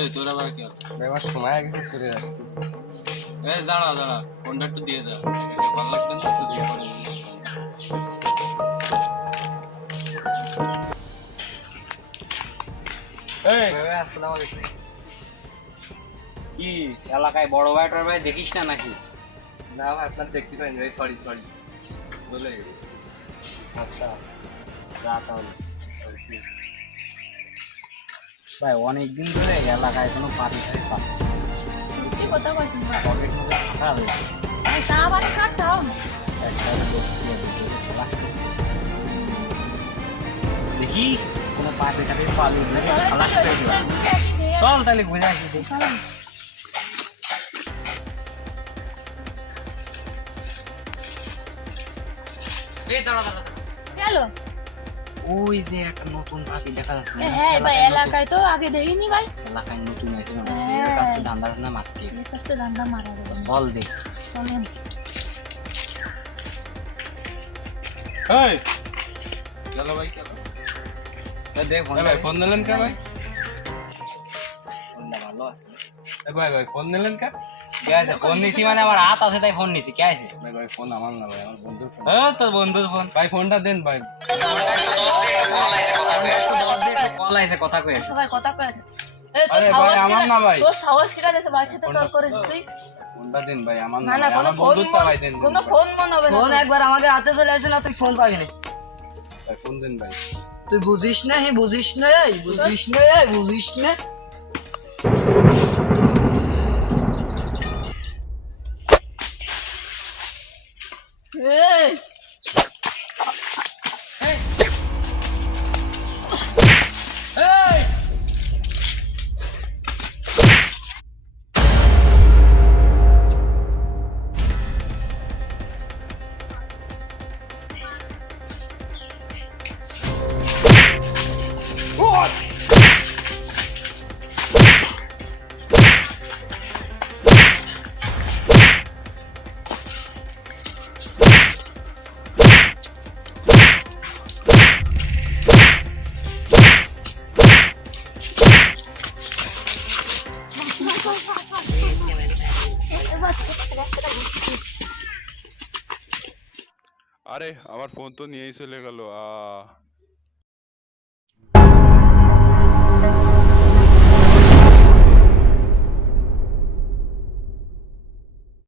এই তোরা ভাই কি এবার সময় আগে চলে যাচ্ছে। এই দাঁড়া দাঁড়া ফোনটা একটু দিয়ে যা ভালো লাগবে না তো দিয়ে পরে এই ভাই আসসালামু আলাইকুম। কি এলাকায় বড় ভাইটার ভাই দেখিস না নাকি? না ভাই আপনার দেখতে পাইনি ভাই, সরি বলে গেছি। আচ্ছা যা তাহলে। ভাই অনেকদিন ধরে এলাকায় কোনো পার্টি টাটি পাচ্ছি না। সত্যি কথা কইছেন ভাই। পকেট মধ্যে ফাঁকা লাগে। এই সাবান কাটাও। একটা লোক দিয়ে দিতে খেলা। দেখি কোনো পার্টি টাটি পালি দিয়ে খালাস করে দিবা। চল তাহলে ঘুরে আসি দেখি। এই দাঁড়া দাঁড়া। হ্যালো। ওই যে একটা নতুন পার্টি দেখা যাচ্ছে না? হ্যাঁ ভাই এলাকায় তো আগে দেখিনি ভাই। এলাকায় নতুন হয়েছে মানে হ্যাঁ। এর কাছে ধান্দা ধান্দা মারতে হবে। এই কাজটা ধান্দা মারা যাবে। চল দেখ। চলেন। এই চলো ভাই চলো দেখ ফোন ভাই ফোন দিলেন কে ভাই ফোনটা ভালো আছে। ভাই ফোন দিলেন কে কে আছে? ফোন নিছি মানে আমার হাত আছে তাই ফোন নিছি। কে আছে? ভাই ফোন আমার না ভাই আমার বন্ধুর ফোন তোর বন্ধুর ফোন। ভাই ফোনটা দেন ভাই কল আইছে কথা কই আছে। সবাই কথা কয়। এই তো আরে ভাই, সাহস আমার না ভাই। তোর সাহস কিটা দেছে ভাইয়ের সাথে তর্ক করে তুই? ফোনটা দেন ভাই আমার না না না ভাই, কোনো আমার ফোন বন্ধুরটা ভাই দেন কোনো ফোন মন হবে না। ফোন একবার আমাদের হাতে চলে আসে না, তুই ফোন পাবি না। ভাই ফোন দেন ভাই তুই বুঝিস না, বুঝিস না, বুঝিস না, বুঝিস না। এই আরে আমার ফোন তো নিয়েই চলে গেল।